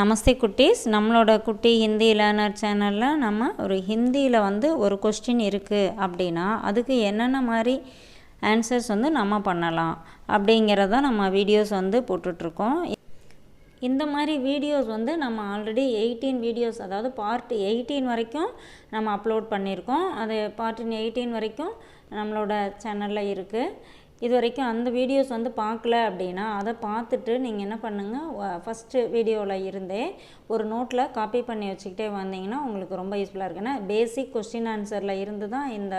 நமஸ்தே குட்டீஸ், நம்மளோட குட்டி ஹிந்தி லேர்னர் சேனலில் நம்ம ஒரு ஹிந்தியில் ஒரு கொஸ்டின் இருக்குது அப்படின்னா அதுக்கு என்னென்ன மாதிரி ஆன்சர்ஸ் நம்ம பண்ணலாம் அப்படிங்கிறத நம்ம வீடியோஸ் போட்டுட்ருக்கோம். இந்த மாதிரி வீடியோஸ் நம்ம ஆல்ரெடி 18 வீடியோஸ், அதாவது பார்ட் 18 வரைக்கும் நம்ம அப்லோட் பண்ணியிருக்கோம். அது பார்ட் 18 வரைக்கும் நம்மளோட சேனலில் இருக்குது. இது வரைக்கும் அந்த வீடியோஸ் பார்க்கல அப்படின்னா அதை பார்த்துட்டு நீங்கள் என்ன பண்ணுங்கள், ஃபஸ்ட்டு வீடியோவில் இருந்தே ஒரு நோட்டில் காப்பி பண்ணி வச்சுக்கிட்டே வந்தீங்கன்னா உங்களுக்கு ரொம்ப யூஸ்ஃபுல்லாக இருக்குது. ஏன்னா பேசிக் கொஸ்டின் ஆன்சரில் இருந்து தான் இந்த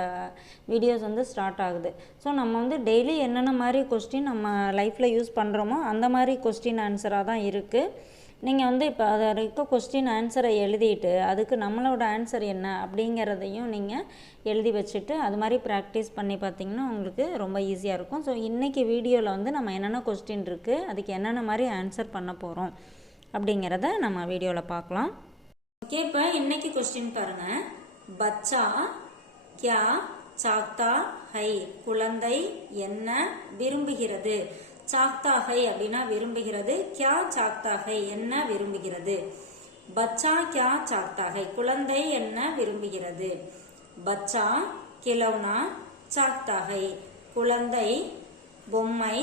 வீடியோஸ் ஸ்டார்ட் ஆகுது. ஸோ நம்ம டெய்லி என்னென்ன மாதிரி கொஸ்டின் நம்ம லைஃப்பில் யூஸ் பண்ணுறோமோ அந்த மாதிரி கொஸ்டின் ஆன்சராக தான் இருக்குது. நீங்கள் இப்போ அதை வரைக்கும் கொஸ்டின் ஆன்சரை எழுதிட்டு அதுக்கு நம்மளோட ஆன்சர் என்ன அப்படிங்கிறதையும் நீங்கள் எழுதி வச்சுட்டு அது மாதிரி ப்ராக்டிஸ் பண்ணி பார்த்திங்கன்னா உங்களுக்கு ரொம்ப ஈஸியாக இருக்கும். ஸோ இன்றைக்கி வீடியோவில் நம்ம என்னென்ன கொஸ்டின் இருக்குது, அதுக்கு என்னென்ன மாதிரி ஆன்சர் பண்ண போகிறோம் அப்படிங்கிறத நம்ம வீடியோவில் பார்க்கலாம். ஓகே, இப்போ இன்றைக்கி கொஸ்டின் பாருங்கள். பச்சா கியா சாக்தா ஹை, குழந்தை என்ன விரும்புகிறது. சாக்தா ஹை அப்படின்னா விரும்புகிறது. கியா சாக்தா ஹை என்ன விரும்புகிறது. பச்சா கியா சாக்தா ஹை, குழந்தை என்ன விரும்புகிறது. பச்சா கிலௌனா சாக்தா ஹை, குழந்தை பொம்மை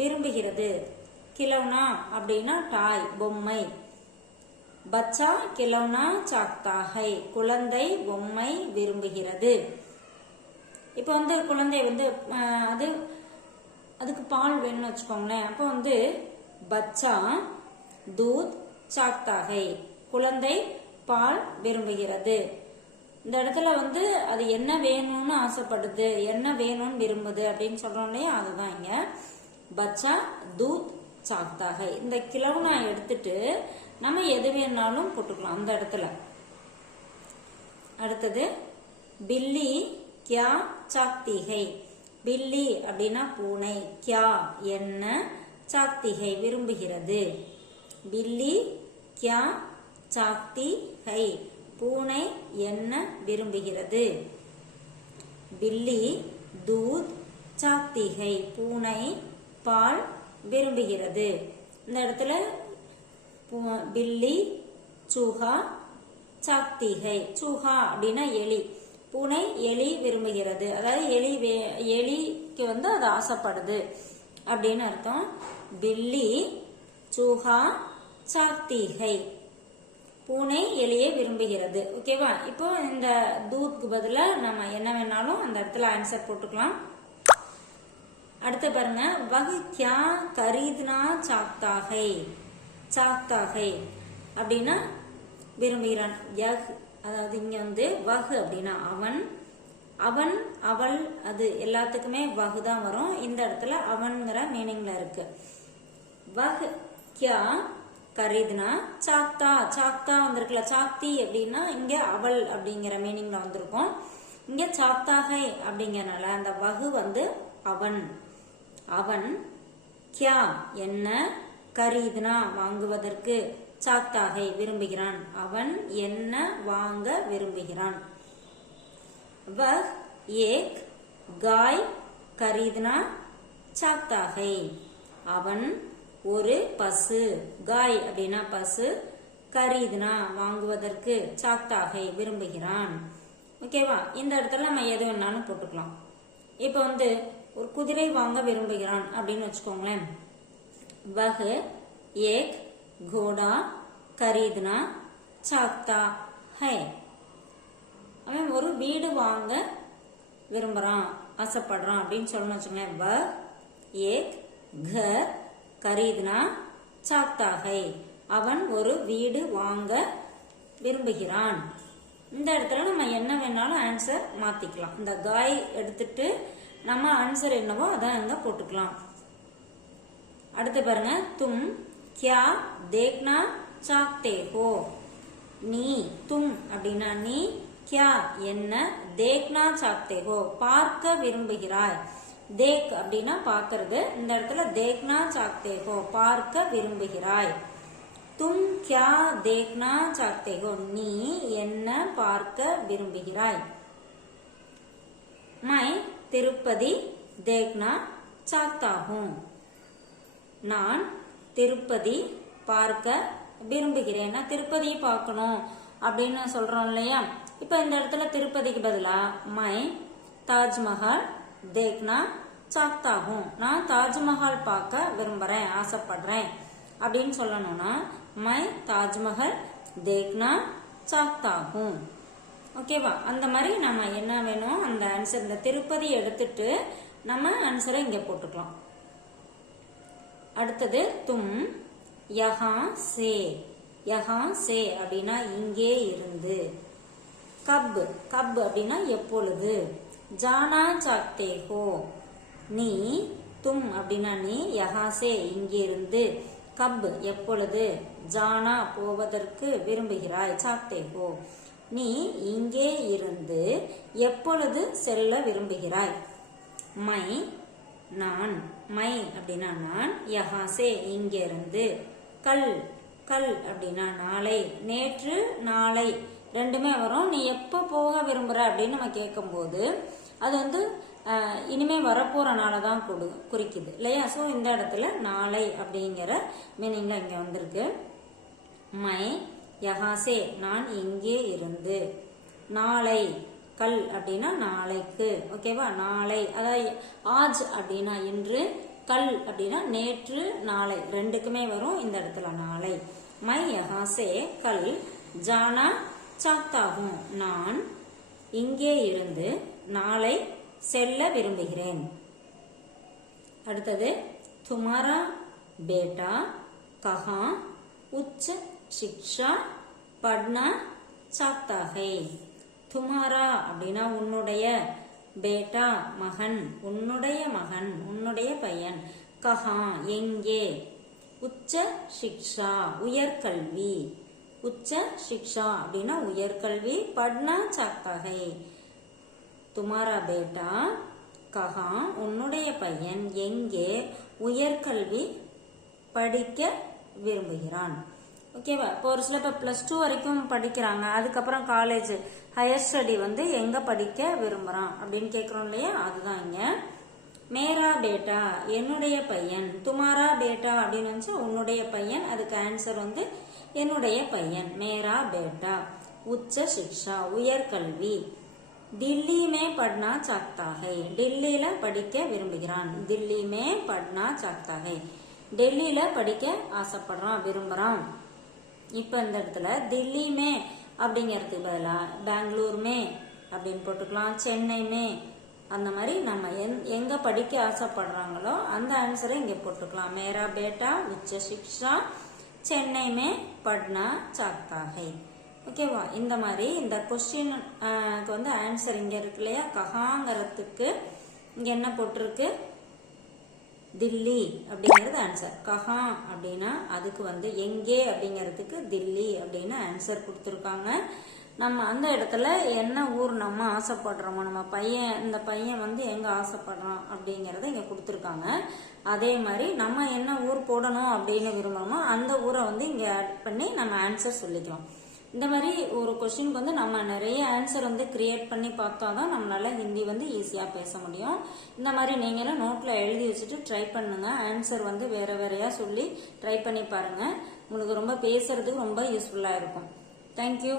விரும்புகிறது. கிலௌனா அப்படின்னா டாய், பொம்மை. பச்சா கிலௌனா சாக்தா ஹை, குழந்தை பொம்மை விரும்புகிறது. இப்போ குழந்தை அது அதுக்கு பால் வேணும்னு வச்சுக்கோங்களேன். அப்போ பச்சா தூத் சாக்தா ஹை, குழந்தை பால் விரும்புகிறது. இந்த இடத்துல அது என்ன வேணும்னு ஆசைப்படுது, என்ன வேணும்னு விரும்புது அப்படின்னு சொல்றோம் இல்லையா, அதுதான் இங்க பச்சா தூத் சாக்தா ஹை. இந்த கிலௌனா எடுத்துட்டு நம்ம எது வேணாலும் போட்டுக்கலாம் அந்த இடத்துல. அடுத்தது பில்லி கியா சாக்தி ஹை, பில்லி அப்படின்னா பூனை, கியா என்ன, சாக்தி ஹை விரும்புகிறது. பில்லி கியா சாக்தி ஹை, பூனை என்ன விரும்புகிறது. பில்லி தூத் சாக்தி ஹை, பூனை பால் விரும்புகிறது. இந்த இடத்துல பில்லி சூஹா சாக்தி ஹை, சூஹா அப்படின்னா எலி, பூனை எலி விரும்புகிறது. அதாவது எலிக்கு அது ஆசைப்படுது அப்படின்னு அர்த்தம். பில்லி சூஹா சாக்தி ஹை, பூனை எலியை விரும்புகிறது. ஓகேவா? இப்போ இந்த தூத்க்கு பதிலா நம்ம என்ன வேணாலும் அந்த இடத்துல ஆன்சர் போட்டுக்கலாம். அடுத்து பாருங்க, வஹ் கியா கரீத்னா சாக்தா ஹை. சாக்தா ஹை அப்படின்னா விரும்புகிறான். யஹ் அதாவது இங்க வஹ் அப்படின்னா அவன், அவன் அவள், அது எல்லாத்துக்குமே வஹ் தான் வரும். இந்த இடத்துல அவன்கிற மீனிங்ல இருக்கு. வஹ் கியா கரீத்னா சாக்தா, சாக்தா வந்திருக்குல்ல, சாக்தி அப்படின்னா இங்க அவள் அப்படிங்கிற மீனிங்ல வந்திருக்கும். இங்க சாக்தா ஹை அப்படிங்கறனால அந்த வஹ் அவன், அவன் கியா என்ன, கரீத்னா வாங்குவதற்கு, சாக்தா ஹை விரும்புகிறான், அவன் என்ன வாங்க விரும்புகிறான். வஹ் ஏக் காய் கரீத்னா சாக்தா ஹை, அவன் ஒரு பசு, காய் அப்படின்னா பசு, கரீத்னா வாங்குவதற்கு, சாக்தா ஹை விரும்புகிறான். ஓகேவா? இந்த இடத்துல நம்ம எது வேணாலும் போட்டுக்கலாம். இப்போ ஒரு குதிரை வாங்க விரும்புகிறான் அப்படின்னு வச்சுக்கோங்களேன். வஹ் ஏக் घोड़ा खरीदना चाहता है, அவன் ஒரு வீடு வாங்க விரும்புறான், ஆசைப்படுறான் அப்படின்னு சொல்லணும் வச்சுக்கோங்களேன். वह एक घर खरीदना चाहता है, அவன் ஒரு வீடு வாங்க விரும்புகிறான். இந்த இடத்துல நம்ம என்ன வேணாலும் ஆன்சர் மாத்திக்கலாம். இந்த காய் எடுத்துட்டு நம்ம ஆன்சர் என்னவோ அதான் அங்க போட்டுக்கலாம். அடுத்து பாருங்க, தும் क्या देखना चाहते हो. நீ, தும் அப்படின்னா நீ, क्या என்ன, देखना चाहते हो பார்க்க விரும்புகிறாய். தேக் அப்படின்னா பார்க்கிறது. இந்த இடத்துல देखना चाहते हो பார்க்க விரும்புகிறாய். தும் क्या देखना चाहते हो நீ என்ன பார்க்க விரும்புகிறாய். मैं तिरुपति देखना चाहता हूँ, நான் திருப்பதி பார்க்க விரும்புகிறேன். நான் திருப்பதியை பார்க்கணும் அப்படின்னு சொல்றோம் இல்லையா? இப்ப இந்த இடத்துல திருப்பதிக்கு பதிலா மை தாஜ்மஹால் தேக்னா சாக்தா ஹூம், நான் தாஜ்மஹால் பார்க்க விரும்புறேன், ஆசைப்படுறேன் அப்படின்னு சொல்லணும்னா மை தாஜ்மஹால் தேக்னா சாக்தா ஹூம். ஓகேவா? அந்த மாதிரி நம்ம என்ன வேணும் அந்த ஆன்சர், இந்த திருப்பதி எடுத்துட்டு நம்ம ஆன்சரை இங்க போட்டுக்கலாம். அடுத்தது தும் யஹா சே, யஹா சே அப்படின்னா இங்கே இருந்து, கப் கப் அப்படின்னா எப்பொழுது, ஜானா சாக்தே ஹோ நீ, தும் அப்படின்னா நீ, யஹா சே இங்கிருந்து, கப் எப்பொழுது, ஜானா போவதற்கு விரும்புகிறாய், சாக்தே ஹோ நீ இங்கே இருந்து எப்பொழுது செல்ல விரும்புகிறாய். மை நான், மை அப்படின்னா நான், யஹா சே இங்கிருந்து, கல் கல் அப்படின்னா நாளை, நேற்று நாளை ரெண்டுமே வரும். நீ எப்ப போக விரும்புற அப்படின்னு நம்ம கேட்கும் போது அது வந்து இனிமே வரப்போற நாளை தான் குறிக்குது இல்லையா? சோ இந்த இடத்துல நாளை அப்படிங்கிற மீனிங்ல இங்க வந்திருக்கு. மை யஹாசே நான் இங்கே இருந்து, நாளை, கல் அப்படின்னா நாளைக்கு. ஓகேவா? நாளை அதாவது ஆஜ் அப்படின்னா இன்று, கல் அப்படின்னா நேற்று நாளை ரெண்டுக்குமே வரும் இந்த இடத்துல நாளை. மை யஹாசே கல் ஜானா சாக்தா ஹூம் நான் இங்கே இருந்து நாளை செல்ல விரும்புகிறேன். அடுத்தது துமாரா பேட்டா கஹா உச்ச சிக்ஷா பட்னா சாக்தா ஹை. துமாரா அப்படின்னா உன்னுடைய, பேட்டா மகன், உன்னுடைய மகன், உன்னுடைய பையன், கஹா எங்கே, உச்ச சிக்ஷா உயர்கல்வி, உச்ச சிக்ஷா அப்படின்னா உயர்கல்வி, பட்னா சாக்தா ஹை. துமாரா பேட்டா கஹா உன்னுடைய பையன் எங்கே உயர்கல்வி படிக்க விரும்புகிறான். ஓகேவா? இப்போ ஒரு சில பேர் +2 வரைக்கும் படிக்கிறாங்க, அதுக்கப்புறம் காலேஜ் ஹையர் ஸ்டடி வந்து எங்க படிக்க விரும்புறான் அப்படின்னு கேக்குறோம் இல்லையா? அதுதான் இங்க. மேரா பேட்டா என்னுடைய பையன், துமாரா பேட்டா அப்படின்னு வந்து உன்னுடைய பையன், அதுக்கு ஆன்சர் வந்து என்னுடைய பையன், மேரா பேட்டா. உச்ச சிக்ஷா உயர்கல்வி, தில்லி மே பட்னா சாக்தா ஹை டெல்லியில படிக்க விரும்புகிறான், தில்லி மே பட்னா சாக்தா ஹை டெல்லியில படிக்க ஆசைப்படுறான், விரும்புறான். இப்ப இந்த இடத்துல தில்லி மே அப்படிங்கறதுக்கு பதிலா பெங்களூர் மே அப்படின்னு போட்டுக்கலாம், சென்னை மே, அந்த மாதிரி நம்ம எங்க படிக்க ஆசைப்படுறாங்களோ அந்த ஆன்சரை இங்க போட்டுக்கலாம். மேரா பேட்டா உச்ச சிக்ஷா சென்னை மே பட்னா சாக்தா ஹை. ஓகேவா? இந்த மாதிரி இந்த கொஸ்டினுக்கு வந்து ஆன்சர் இங்க இருக்கு இல்லையா? கஹாங்கிறதுக்கு இங்க என்ன போட்டிருக்கு? தில்லி அப்படிங்கிறது ஆன்சர். கஹா அப்படின்னா அதுக்கு வந்து எங்கே அப்படிங்கிறதுக்கு தில்லி அப்படின்னு ஆன்சர் கொடுத்துருக்காங்க. நம்ம அந்த இடத்துல என்ன ஊர் நம்ம ஆசைப்படுறோமோ, நம்ம பையன், இந்த பையன் வந்து எங்க ஆசைப்படுறான் அப்படிங்கறத இங்க கொடுத்துருக்காங்க. அதே மாதிரி நம்ம என்ன ஊர் போடணும் அப்படின்னு விரும்புறோமோ அந்த ஊரை வந்து இங்க ஆட் பண்ணி நம்ம ஆன்சர் சொல்லிக்கலாம். இந்த மாதிரி ஒரு கொஸ்டினுக்கு வந்து நம்ம நிறைய ஆன்சர் வந்து கிரியேட் பண்ணி பார்த்தாதான் நம்மளால ஹிந்தி வந்து ஈஸியா பேச முடியும். இந்த மாதிரி நீங்களும் நோட்ல எழுதி வச்சுட்டு ட்ரை பண்ணுங்க. ஆன்சர் வந்து வேற வேறையா சொல்லி ட்ரை பண்ணி பாருங்க. உங்களுக்கு ரொம்ப பேசுறதுக்கு ரொம்ப யூஸ்ஃபுல்லா இருக்கும். தேங்க்யூ.